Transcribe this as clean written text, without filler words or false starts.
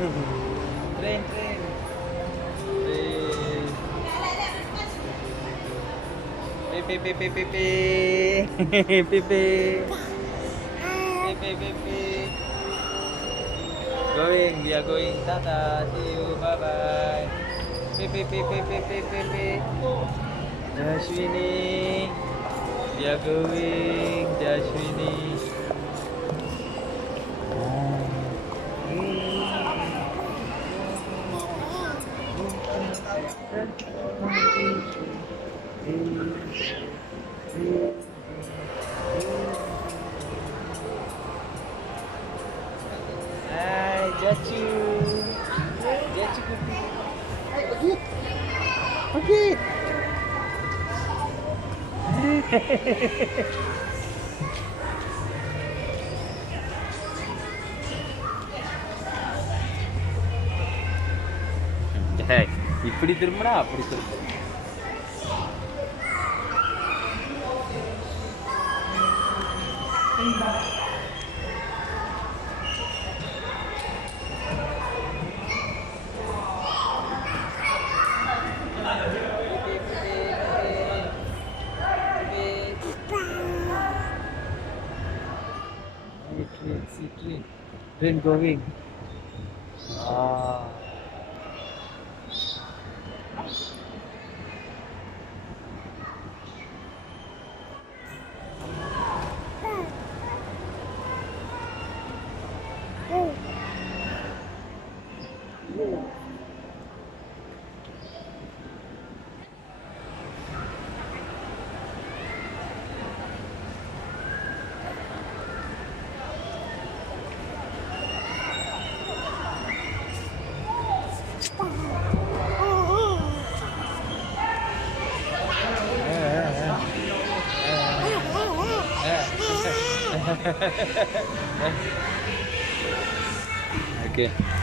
Tren, tren. Tren. Pipi, pipi, pipi. Pipi. Pipi, pipi. Going, we are going. Tata, see you. Bye bye. Pipi, pipi, pipi, pipi. Jashwini. We are going, Jashwini. Hai, Jacu. Jacu kupi. Hai, pergi. Pergi. இப்படி திரும்பினா அப்படி திரும்ப. Train going. Ah. Okay.